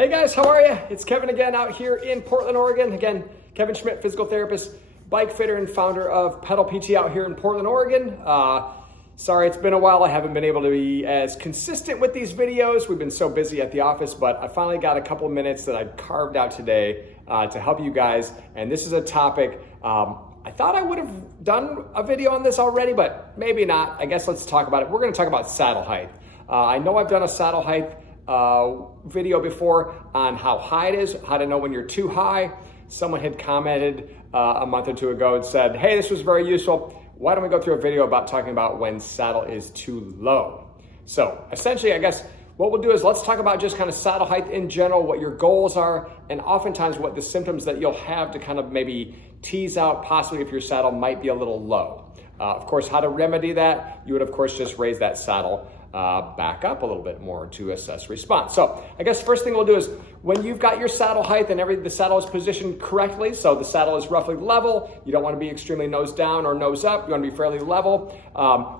Hey guys, how are you? It's Kevin again out here in Portland, Oregon. Again, Kevin Schmidt, physical therapist, bike fitter, and founder of Pedal PT out here in Portland, Oregon. Sorry, it's been a while. I haven't been able to be as consistent with these videos. We've been so busy at the office, but I finally got a couple minutes that I carved out today to help you guys. And this is a topic, I thought I would have done a video on this already, but maybe not. I guess let's talk about it. We're gonna talk about saddle height. I know I've done a saddle height video before on how high it is, how to know when you're too high. Someone had commented a month or two ago and said, hey, this was very useful. Why don't we go through a video about talking about when saddle is too low? So essentially, I guess what we'll do is let's talk about just kind of saddle height in general, what your goals are, and oftentimes what the symptoms that you'll have to kind of maybe tease out possibly if your saddle might be a little low. Of course, how to remedy that, you would of course just raise that saddle back up a little bit more to assess response. So I guess first thing we'll do is when you've got your saddle height and the saddle is positioned correctly, so the saddle is roughly level, you don't want to be extremely nose down or nose up, you want to be fairly level.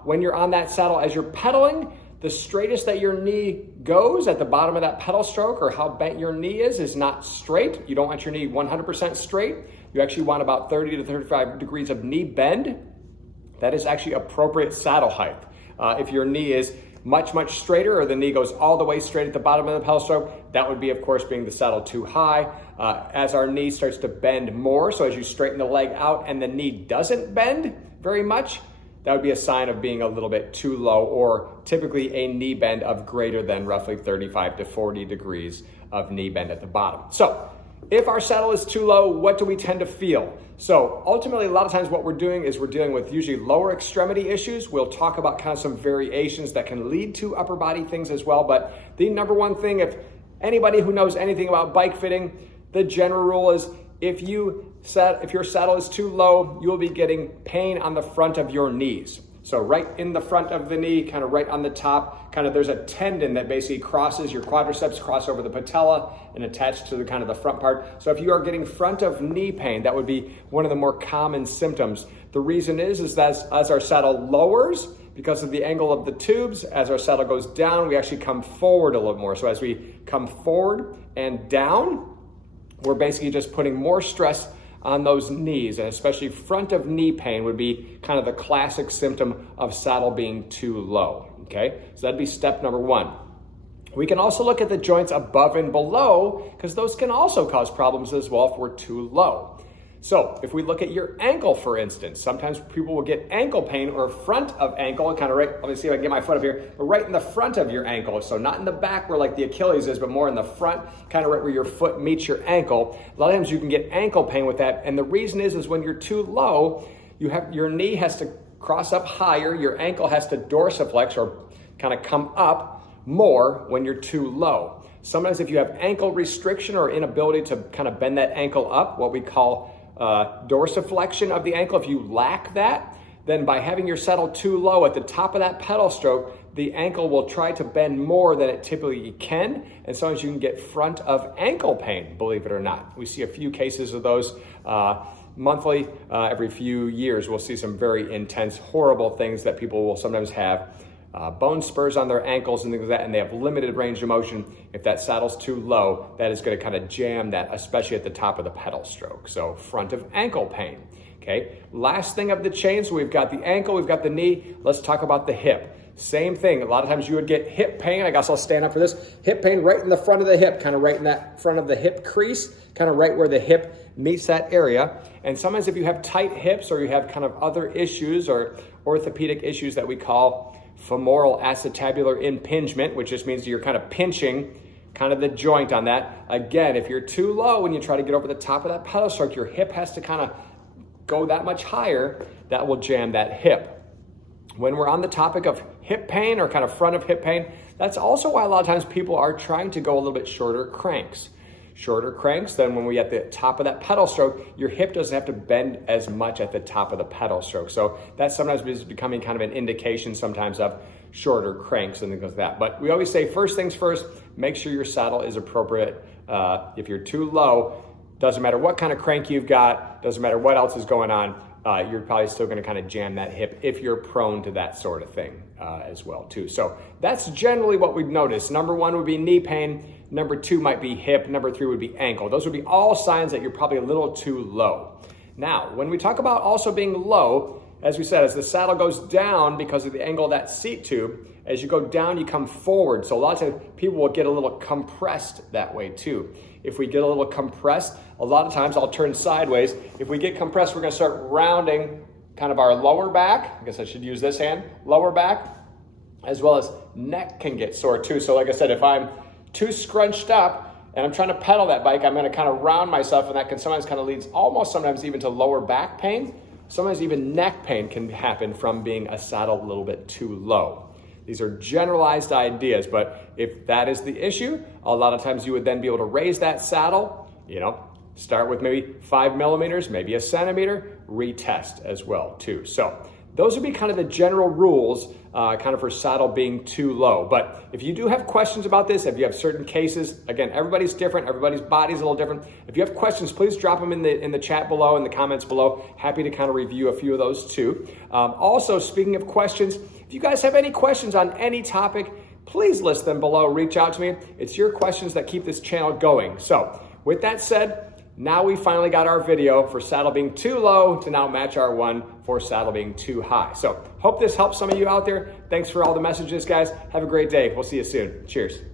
When you're on that saddle, as you're pedaling, the straightest that your knee goes at the bottom of that pedal stroke, or how bent your knee is not straight. You don't want your knee 100% straight. You actually want about 30 to 35 degrees of knee bend. That is actually appropriate saddle height. If your knee is much straighter, or the knee goes all the way straight at the bottom of the pedal stroke, that would be, of course, being the saddle too high. As our knee starts to bend more, so as you straighten the leg out and the knee doesn't bend very much, that would be a sign of being a little bit too low, or typically a knee bend of greater than roughly 35 to 40 degrees of knee bend at the bottom. So if our saddle is too low, what do we tend to feel? So ultimately, a lot of times what we're doing is we're dealing with usually lower extremity issues. We'll talk about kind of some variations that can lead to upper body things as well. But the number one thing, if anybody who knows anything about bike fitting, the general rule is if your saddle is too low, you'll be getting pain on the front of your knees. So right in the front of the knee, kind of right on the top, kind of there's a tendon that basically crosses your quadriceps, cross over the patella and attached to the kind of the front part. So if you are getting front of knee pain, that would be one of the more common symptoms. The reason is that as our saddle lowers, because of the angle of the tubes, as our saddle goes down, we actually come forward a little more. So as we come forward and down, we're basically just putting more stress on those knees, and especially front of knee pain would be kind of the classic symptom of saddle being too low, okay? So that'd be step number one. We can also look at the joints above and below, because those can also cause problems as well if we're too low. So if we look at your ankle, for instance, sometimes people will get ankle pain or front of ankle, kind of right, let me see if I can get my foot up here, but right in the front of your ankle. So not in the back where like the Achilles is, but more in the front, kind of right where your foot meets your ankle. A lot of times you can get ankle pain with that. And the reason is when you're too low, your knee has to cross up higher, your ankle has to dorsiflex or kind of come up more when you're too low. Sometimes if you have ankle restriction or inability to kind of bend that ankle up, what we call dorsiflexion of the ankle, if you lack that, then by having your saddle too low at the top of that pedal stroke, the ankle will try to bend more than it typically can, and sometimes you can get front of ankle pain, believe it or not. We see a few cases of those monthly. Every few years we'll see some very intense, horrible things that people will sometimes have. Bone spurs on their ankles and things like that, and they have limited range of motion. If that saddle's too low, that is going to kind of jam that, especially at the top of the pedal stroke. So front of ankle pain. Okay, last thing of the chain, so we've got the ankle, we've got the knee. Let's talk about the hip. Same thing. A lot of times you would get hip pain. I guess I'll stand up for this. Hip pain right in the front of the hip, kind of right in that front of the hip crease, kind of right where the hip meets that area. And sometimes if you have tight hips, or you have kind of other issues or orthopedic issues that we call femoral acetabular impingement, which just means you're kind of pinching kind of the joint on that. Again, if you're too low when you try to get over the top of that pedal stroke, your hip has to kind of go that much higher. That will jam that hip. When we're on the topic of hip pain or kind of front of hip pain, that's also why a lot of times people are trying to go a little bit shorter cranks. Shorter cranks, then when we at the top of that pedal stroke, your hip doesn't have to bend as much at the top of the pedal stroke. So that sometimes is becoming kind of an indication sometimes of shorter cranks and things like that. But we always say first things first, make sure your saddle is appropriate. If you're too low, doesn't matter what kind of crank you've got, doesn't matter what else is going on, you're probably still going to kind of jam that hip if you're prone to that sort of thing as well too. So that's generally what we've noticed. Number 1 would be knee pain. Number 2 might be hip. Number 3 would be ankle. Those would be all signs that you're probably a little too low. Now, when we talk about also being low, as we said, as the saddle goes down because of the angle of that seat tube, as you go down, you come forward. So a lot of times people will get a little compressed that way too. If we get a little compressed, a lot of times I'll turn sideways. If we get compressed, we're going to start rounding kind of our lower back. I guess I should use this hand, lower back, as well as neck can get sore too. So like I said, if I'm too scrunched up and I'm trying to pedal that bike, I'm going to kind of round myself, and that can sometimes kind of leads almost sometimes even to lower back pain. Sometimes even neck pain can happen from being a saddle a little bit too low. These are generalized ideas, but if that is the issue, a lot of times you would then be able to raise that saddle, start with maybe 5 millimeters, maybe a centimeter, retest as well too. So those would be kind of the general rules kind of for saddle being too low. But if you do have questions about this, if you have certain cases, again, everybody's different, everybody's body's a little different. If you have questions, please drop them in the chat below, in the comments below. Happy to kind of review a few of those too. Also, speaking of questions, if you guys have any questions on any topic, please list them below. Reach out to me. It's your questions that keep this channel going. So with that said, now we finally got our video for saddle being too low to now match our one for saddle being too high. So hope this helps some of you out there. Thanks for all the messages, guys. Have a great day. We'll see you soon. Cheers.